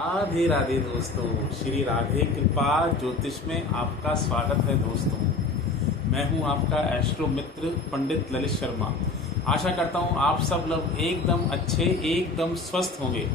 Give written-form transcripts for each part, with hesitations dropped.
राधे राधे दोस्तों, श्री राधे कृपा ज्योतिष में आपका स्वागत है दोस्तों। मैं हूं आपका एस्ट्रो मित्र पंडित ललित शर्मा। आशा करता हूं आप सब लोग एकदम अच्छे, एकदम स्वस्थ होंगे।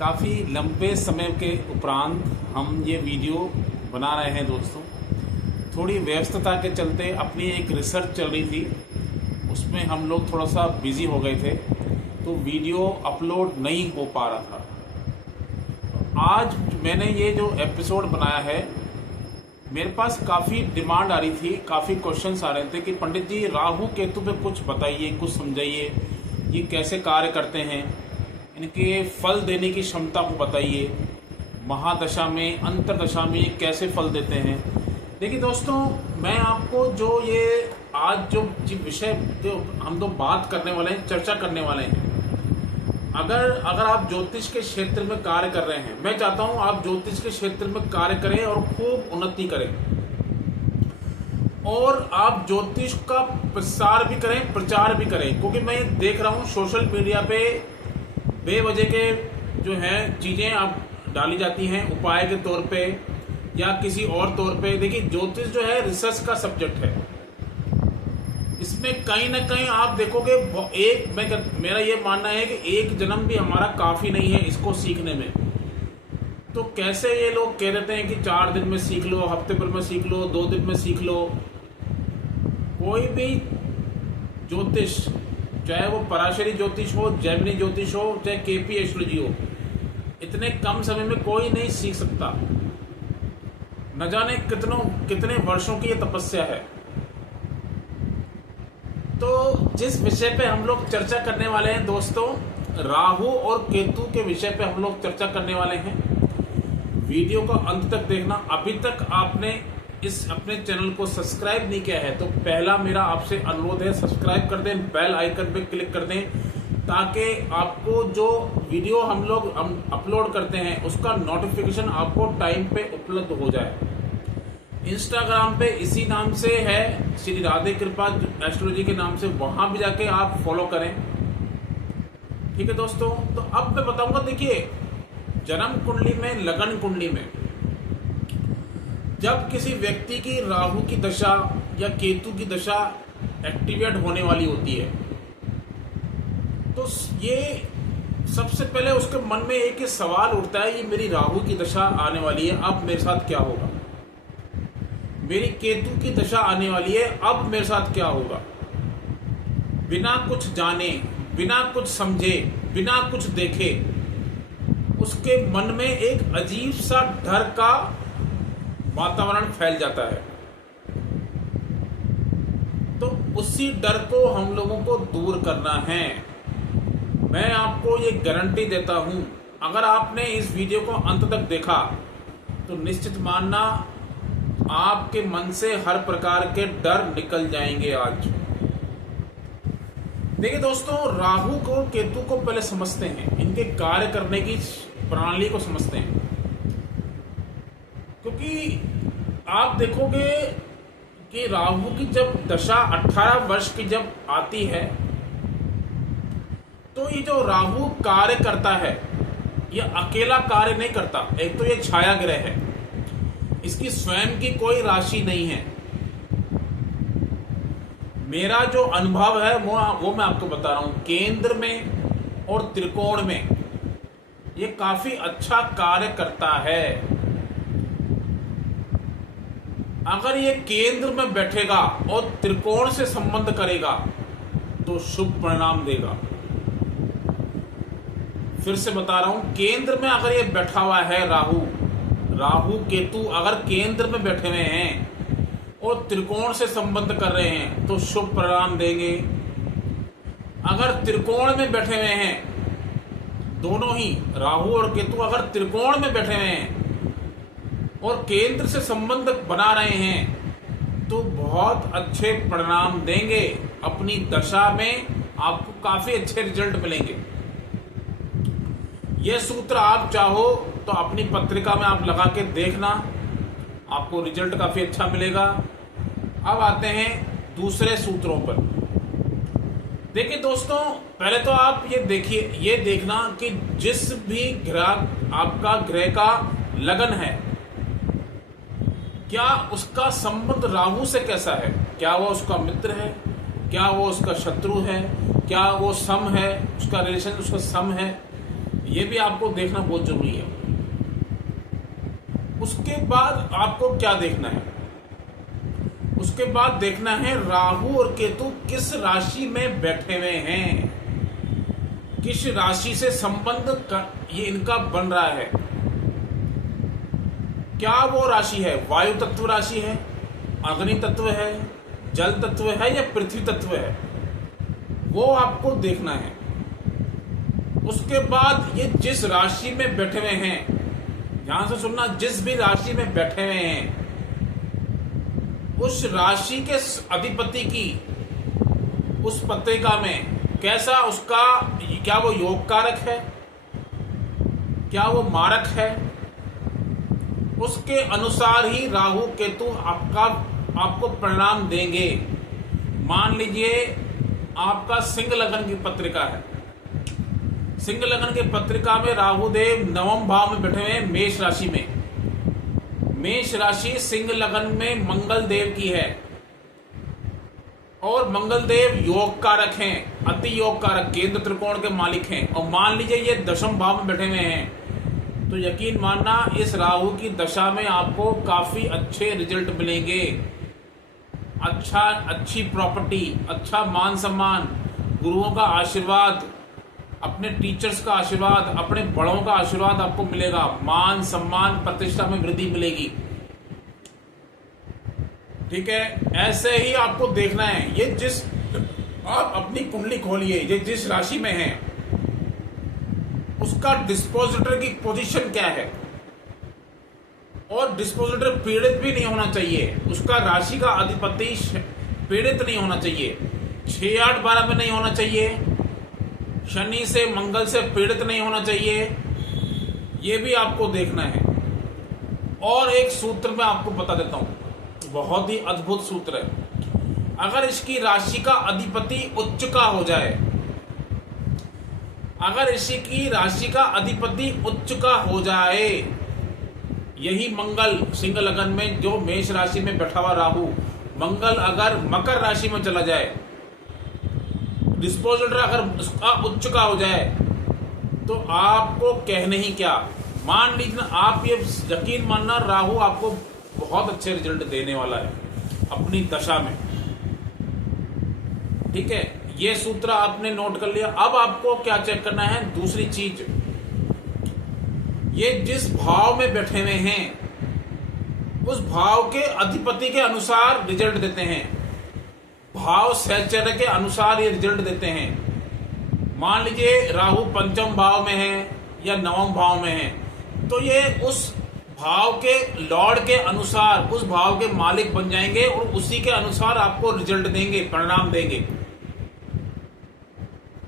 काफ़ी लंबे समय के उपरांत हम ये वीडियो बना रहे हैं दोस्तों। थोड़ी व्यस्तता के चलते अपनी एक रिसर्च चल रही थी, उसमें हम लोग थोड़ा सा बिजी हो गए थे, तो वीडियो अपलोड नहीं हो पा रहा था। आज मैंने ये जो एपिसोड बनाया है, मेरे पास काफ़ी डिमांड आ रही थी, काफ़ी क्वेश्चंस आ रहे थे कि पंडित जी राहु केतु पे कुछ बताइए, कुछ समझाइए, ये कैसे कार्य करते हैं, इनके फल देने की क्षमता को बताइए, महादशा में अंतरदशा में ये कैसे फल देते हैं। देखिए दोस्तों, मैं आपको जो ये आज जो विषय जो हम लोग बात करने वाले हैं, चर्चा करने वाले हैं, अगर आप ज्योतिष के क्षेत्र में कार्य कर रहे हैं, मैं चाहता हूं आप ज्योतिष के क्षेत्र में कार्य करें और खूब उन्नति करें, और आप ज्योतिष का प्रसार भी करें, प्रचार भी करें। क्योंकि मैं देख रहा हूं सोशल मीडिया पे बेवजह के जो है चीज़ें आप डाली जाती हैं उपाय के तौर पे या किसी और तौर पे। देखिए, ज्योतिष जो है रिसर्च का सब्जेक्ट है, इसमें कहीं ना कहीं आप देखोगे मेरा ये मानना है कि एक जन्म भी हमारा काफ़ी नहीं है इसको सीखने में। तो कैसे ये लोग कह देते हैं कि 4 दिन में सीख लो, हफ्ते भर में सीख लो, 2 दिन में सीख लो। कोई भी ज्योतिष, चाहे वो पराशरी ज्योतिष हो, जैमिनी ज्योतिष हो, चाहे केपी एस्ट्रोलॉजी हो, इतने कम समय में कोई नहीं सीख सकता। न जाने कितने वर्षों की ये तपस्या है। तो जिस विषय पे हम लोग चर्चा करने वाले हैं दोस्तों, राहु और केतु के विषय पे हम लोग चर्चा करने वाले हैं। वीडियो को अंत तक देखना। अभी तक आपने इस अपने चैनल को सब्सक्राइब नहीं किया है तो पहला मेरा आपसे अनुरोध है, सब्सक्राइब कर दें, बेल आइकन पे क्लिक कर दें, ताकि आपको जो वीडियो हम अपलोड करते हैं उसका नोटिफिकेशन आपको टाइम पे उपलब्ध हो जाए। इंस्टाग्राम पे इसी नाम से है, श्री राधे कृपा एस्ट्रोलॉजी के नाम से, वहां भी जाके आप फॉलो करें। ठीक है दोस्तों, तो अब मैं बताऊंगा। देखिए, जन्म कुंडली में, लगन कुंडली में जब किसी व्यक्ति की राहु की दशा या केतु की दशा एक्टिवेट होने वाली होती है, तो ये सबसे पहले उसके मन में एक ही सवाल उठता है, ये मेरी राहु की दशा आने वाली है, अब मेरे साथ क्या होगा। मेरी केतु की दशा आने वाली है, अब मेरे साथ क्या होगा। बिना कुछ जाने, बिना कुछ समझे, बिना कुछ देखे, उसके मन में एक अजीब सा डर का वातावरण फैल जाता है। तो उसी डर को हम लोगों को दूर करना है। मैं आपको ये गारंटी देता हूं, अगर आपने इस वीडियो को अंत तक देखा तो निश्चित मानना आपके मन से हर प्रकार के डर निकल जाएंगे। आज देखिए दोस्तों, राहु को केतु को पहले समझते हैं, इनके कार्य करने की प्रणाली को समझते हैं। क्योंकि आप देखोगे कि राहु की जब दशा 18 वर्ष की जब आती है, तो ये जो राहु कार्य करता है, ये अकेला कार्य नहीं करता। एक तो ये छाया ग्रह है, इसकी स्वयं की कोई राशि नहीं है। मेरा जो अनुभव है वो मैं आपको बता रहा हूं। केंद्र में और त्रिकोण में ये काफी अच्छा कार्य करता है। अगर ये केंद्र में बैठेगा और त्रिकोण से संबंध करेगा तो शुभ परिणाम देगा। फिर से बता रहा हूं, केंद्र में अगर ये बैठा हुआ है राहु केतु अगर केंद्र में बैठे हुए हैं और त्रिकोण से संबंध कर रहे हैं तो शुभ परिणाम देंगे। अगर त्रिकोण में बैठे हुए हैं, दोनों ही राहु और केतु अगर त्रिकोण में बैठे हुए हैं और केंद्र से संबंध बना रहे हैं तो बहुत अच्छे परिणाम देंगे। अपनी दशा में आपको काफी अच्छे रिजल्ट मिलेंगे। यह सूत्र आप चाहो तो अपनी पत्रिका में आप लगा के देखना, आपको रिजल्ट काफी अच्छा मिलेगा। अब आते हैं दूसरे सूत्रों पर। देखिए दोस्तों, पहले तो आप ये देखिए, ये देखना कि जिस भी ग्रह आपका ग्रह का लगन है, क्या उसका संबंध राहु से कैसा है। क्या वो उसका मित्र है, क्या वो उसका शत्रु है, क्या वो सम है, उसका रिलेशन उसका सम है, ये भी आपको देखना बहुत जरूरी है। उसके बाद आपको क्या देखना है, उसके बाद देखना है राहु और केतु किस राशि में बैठे हुए हैं, किस राशि से संबंध ये इनका बन रहा है। क्या वो राशि है वायु तत्व राशि है, अग्नि तत्व है, जल तत्व है या पृथ्वी तत्व है, वो आपको देखना है। उसके बाद ये जिस राशि में बैठे हुए हैं, ध्यान से सुनना, जिस भी राशि में बैठे हुए हैं उस राशि के अधिपति की उस पत्रिका में कैसा उसका, क्या वो योग कारक है, क्या वो मारक है, उसके अनुसार ही राहु केतु आपको परिणाम देंगे। मान लीजिए आपका सिंह लगन की पत्रिका है, सिंह लगन की पत्रिका में राहु देव नवम भाव में बैठे हुए हैं मेष राशि में। मेष राशि सिंह लगन में मंगल देव की है और मंगल देव योग कारक हैं, अति योग कारक, केंद्र त्रिकोण के मालिक हैं। और मान लीजिए ये दशम भाव में बैठे हुए हैं, तो यकीन मानना इस राहु की दशा में आपको काफी अच्छे रिजल्ट मिलेंगे। अच्छी प्रॉपर्टी, अच्छा मान सम्मान, गुरुओं का आशीर्वाद, अपने टीचर्स का आशीर्वाद, अपने बड़ों का आशीर्वाद आपको मिलेगा। मान सम्मान प्रतिष्ठा में वृद्धि मिलेगी। ठीक है, ऐसे ही आपको देखना है। ये जिस आप अपनी कुंडली खोलिए, ये जिस राशि में है उसका डिस्पोजिटर की पोजीशन क्या है, और डिस्पोजिटर पीड़ित भी नहीं होना चाहिए, उसका राशि का अधिपति पीड़ित नहीं होना चाहिए, 6, 8, 12 में नहीं होना चाहिए, शनि से मंगल से पीड़ित नहीं होना चाहिए। ये भी आपको देखना है। और एक सूत्र मैं आपको बता देता हूं, बहुत ही अद्भुत सूत्र है। अगर इसकी राशि का अधिपति उच्च का हो जाए, अगर इसकी राशि का अधिपति उच्च का हो जाए, यही मंगल सिंह लगन में जो मेष राशि में बैठा हुआ राहु, मंगल अगर मकर राशि में चला जाए, डिस्पोजिटर अगर उसका उच्च का हो जाए, तो आपको कहने ही क्या। मान लीजिए आप ये यकीन मानना, राहु आपको बहुत अच्छे रिजल्ट देने वाला है अपनी दशा में। ठीक है, ये सूत्र आपने नोट कर लिया। अब आपको क्या चेक करना है, दूसरी चीज, ये जिस भाव में बैठे हुए हैं उस भाव के अधिपति के अनुसार रिजल्ट देते हैं, भाव सहचर्य के अनुसार ये रिजल्ट देते हैं। मान लीजिए राहु पंचम भाव में है या नवम भाव में है, तो ये उस भाव के लॉर्ड के अनुसार उस भाव के मालिक बन जाएंगे और उसी के अनुसार आपको रिजल्ट देंगे, परिणाम देंगे।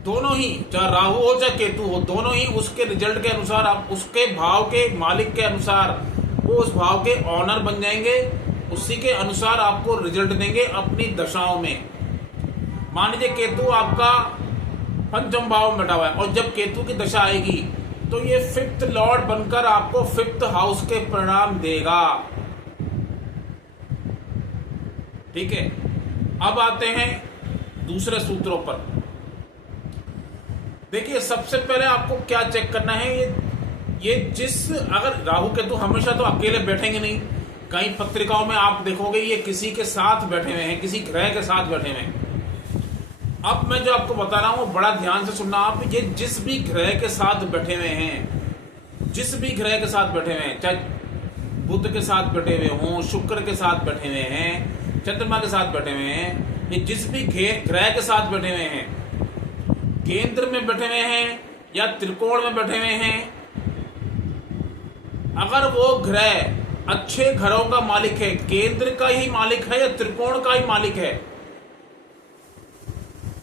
दोनों ही, चाहे राहु हो चाहे केतु हो, दोनों ही उसके रिजल्ट के अनुसार, आप उसके भाव के मालिक के अनुसार वो उस भाव के ऑनर बन जाएंगे, उसी के अनुसार आपको रिजल्ट देंगे अपनी दशाओं में। मान लीजिए केतु आपका पंचम भाव में बैठा हुआ है, और जब केतु की दशा आएगी तो ये 5th लॉर्ड बनकर आपको 5th हाउस के परिणाम देगा। ठीक है, अब आते हैं दूसरे सूत्रों पर। देखिए, सबसे पहले आपको क्या चेक करना है, ये जिस, अगर राहु केतु हमेशा तो अकेले बैठेंगे नहीं, कई पत्रिकाओं में आप देखोगे ये किसी के साथ बैठे हुए हैं, किसी ग्रह के साथ बैठे हुए हैं। अब मैं जो आपको बता रहा हूं बड़ा ध्यान से सुनना आप। ये जिस भी ग्रह के साथ बैठे हुए हैं, जिस भी ग्रह के साथ बैठे हुए हैं, चाहे बुध के साथ बैठे हुए हों, शुक्र के साथ बैठे हुए हैं, चंद्रमा के साथ बैठे हुए हैं, ये जिस भी ग्रह के साथ बैठे हुए हैं, केंद्र में बैठे हुए हैं या त्रिकोण में बैठे हुए हैं, अगर वो ग्रह अच्छे घरों का मालिक है, केंद्र का ही मालिक है या त्रिकोण का ही मालिक है,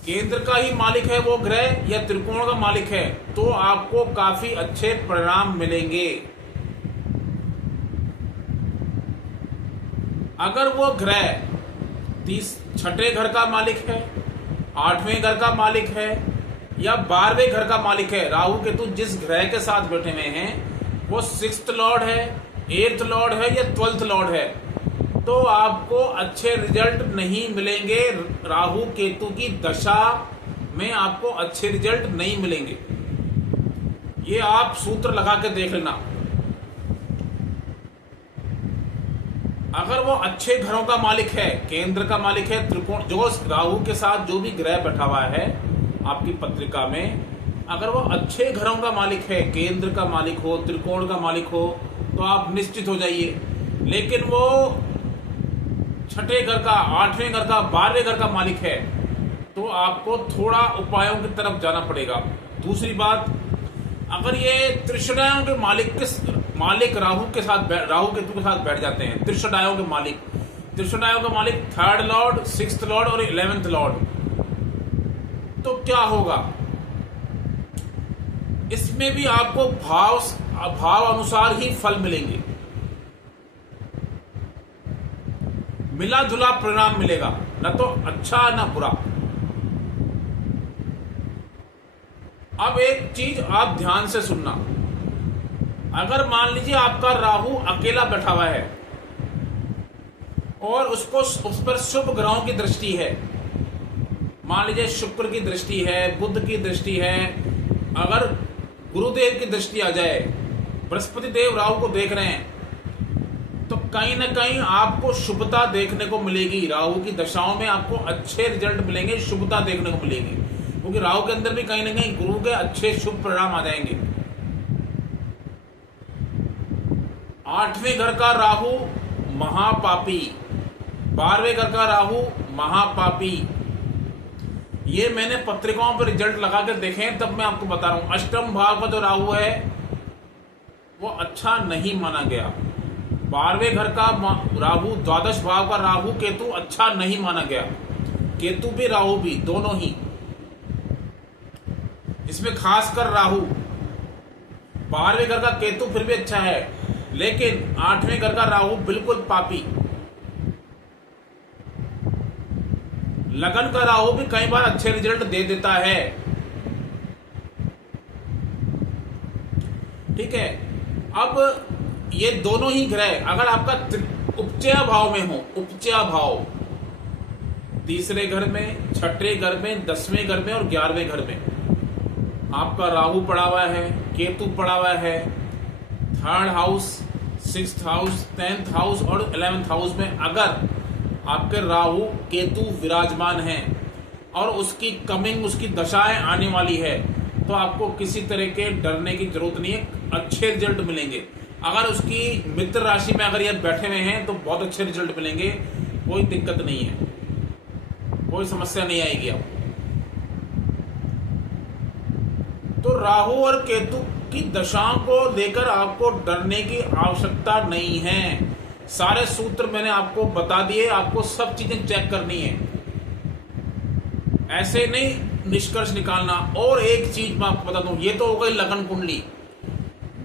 केंद्र का ही मालिक है वो ग्रह या त्रिकोण का मालिक है, तो आपको काफी अच्छे परिणाम मिलेंगे। अगर वो ग्रह 6ठे घर का मालिक है, 8वें घर का मालिक है या 12वें घर का मालिक है। राहु केतु जिस ग्रह के साथ बैठे हुए हैं वो 6th लॉर्ड है, 8th लॉर्ड है या 12th लॉर्ड है, तो आपको अच्छे रिजल्ट नहीं मिलेंगे। राहु केतु की दशा में आपको अच्छे रिजल्ट नहीं मिलेंगे। ये आप सूत्र लगा के देख लेना। अगर वो अच्छे घरों का मालिक है, केंद्र का मालिक है, त्रिकोण, जो राहु के साथ जो भी ग्रह बैठा हुआ है आपकी पत्रिका में, अगर वो अच्छे घरों का मालिक है, केंद्र का मालिक हो, त्रिकोण का मालिक हो, तो आप निश्चित हो जाइए। लेकिन वो 6ठे घर का, 8वें घर का, 12वें घर का मालिक है, तो आपको थोड़ा उपायों की तरफ जाना पड़ेगा। दूसरी बात, अगर ये त्रिशुडायों के मालिक राहु केतु के साथ बैठ जाते हैं, त्रिशुडायों के मालिक 3rd लॉर्ड, 6th लॉर्ड और 11th लॉर्ड, तो क्या होगा? इसमें भी आपको भाव अनुसार ही फल मिलेंगे, मिला जुला परिणाम मिलेगा, न तो अच्छा न बुरा। अब एक चीज आप ध्यान से सुनना, अगर मान लीजिए आपका राहु अकेला बैठा हुआ है और उस पर शुभ ग्रहों की दृष्टि है, मान लीजिए शुक्र की दृष्टि है, बुध की दृष्टि है, अगर गुरुदेव की दृष्टि आ जाए, बृहस्पति देव राहु को देख रहे हैं, तो कहीं ना कहीं आपको शुभता देखने को मिलेगी। राहु की दशाओं में आपको अच्छे रिजल्ट मिलेंगे, शुभता देखने को मिलेगी, क्योंकि राहु के अंदर भी कहीं ना कहीं गुरु के अच्छे शुभ परिणाम आ जाएंगे। 8वें घर का राहु महापापी, 12वें घर का राहु महापापी, ये मैंने पत्रिकाओं पर रिजल्ट लगा कर देखे हैं, तब मैं आपको बता रहा हूं। अष्टम भाव का जो राहु है वो अच्छा नहीं माना गया। 12वें घर का राहु, द्वादश भाव का राहु केतु अच्छा नहीं माना गया। केतु भी राहु भी दोनों ही, इसमें खासकर राहु, 12वें घर का केतु फिर भी अच्छा है, लेकिन 8वें घर का राहु बिल्कुल पापी। लगन का राहु भी कई बार अच्छे रिजल्ट दे देता है, ठीक है। अब ये दोनों ही ग्रह अगर आपका उपचय भाव में हो, उपचय भाव 3रे घर में, 6ठे घर में, 10वें घर में और 11वें घर में आपका राहु पड़ा हुआ है, केतु पड़ा हुआ है, 3rd house, 6th house, 10th house और 11th हाउस में अगर आपके राहु केतु विराजमान हैं और उसकी कमिंग, उसकी दशाएं आने वाली है, तो आपको किसी तरह के डरने की जरूरत नहीं है, अच्छे रिजल्ट मिलेंगे। अगर उसकी मित्र राशि में अगर ये बैठे हुए हैं तो बहुत अच्छे रिजल्ट मिलेंगे, कोई दिक्कत नहीं है, कोई समस्या नहीं आएगी आपको। तो राहु और केतु की दशाओं को लेकर आपको डरने की आवश्यकता नहीं है। सारे सूत्र मैंने आपको बता दिए, आपको सब चीजें चेक करनी है, ऐसे नहीं निष्कर्ष निकालना। और एक चीज मैं आपको बता दूं, ये तो हो गई लगन कुंडली,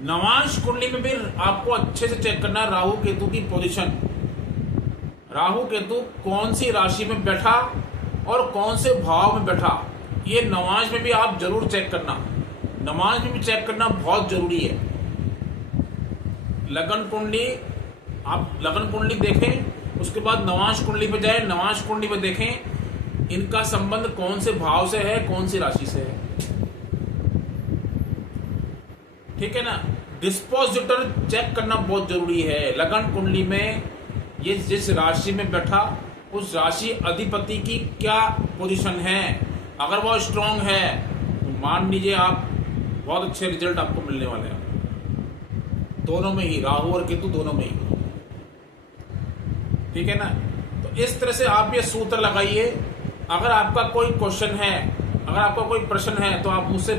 नवांश कुंडली में भी आपको अच्छे से चेक करना है राहु केतु की पोजीशन। राहु केतु कौन सी राशि में बैठा और कौन से भाव में बैठा, ये नवांश में भी आप जरूर चेक करना, नवांश में भी चेक करना बहुत जरूरी है। लगन कुंडली, आप लगन कुंडली देखें, उसके बाद नवांश कुंडली पे जाए, नवांश कुंडली पे देखें इनका संबंध कौन से भाव से है, कौन सी राशि से है, ठीक है ना। डिस्पोजिटर चेक करना बहुत जरूरी है। लगन कुंडली में ये जिस राशि में बैठा उस राशि अधिपति की क्या पोजीशन है, अगर वो स्ट्रांग है तो मान लीजिए आप बहुत अच्छे रिजल्ट आपको मिलने वाले हैं, दोनों में ही, राहु और केतु दोनों में ही, ठीक है ना। तो इस तरह से आप ये सूत्र लगाइए। अगर आपका कोई क्वेश्चन है, अगर आपका कोई प्रश्न है तो आप मुझसे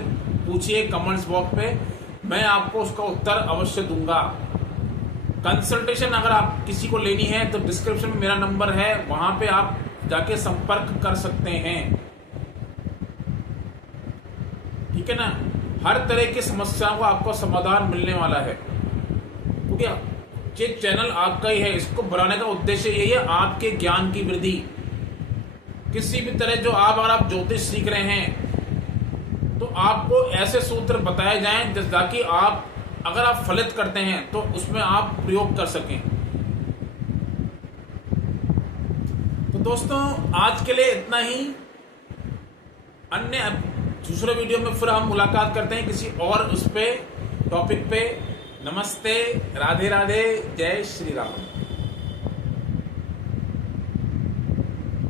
पूछिए कमेंट्स बॉक्स पे, मैं आपको उसका उत्तर अवश्य दूंगा। कंसल्टेशन अगर आप किसी को लेनी है तो डिस्क्रिप्शन में मेरा नंबर है, वहां पे आप जाके संपर्क कर सकते हैं, ठीक है ना। हर तरह की समस्याओं का आपको समाधान मिलने वाला है, क्योंकि ये चैनल आपका ही है, इसको बनाने का उद्देश्य यही है आपके ज्ञान की वृद्धि, किसी भी तरह जो अगर आप ज्योतिष सीख रहे हैं तो आपको ऐसे सूत्र बताए जाएं ताकि आप अगर आप फलित करते हैं तो उसमें आप प्रयोग कर सकें। तो दोस्तों आज के लिए इतना ही। अन्य दूसरे वीडियो में फिर हम मुलाकात करते हैं किसी और उस पे टॉपिक पे। नमस्ते, राधे राधे, जय श्री राम।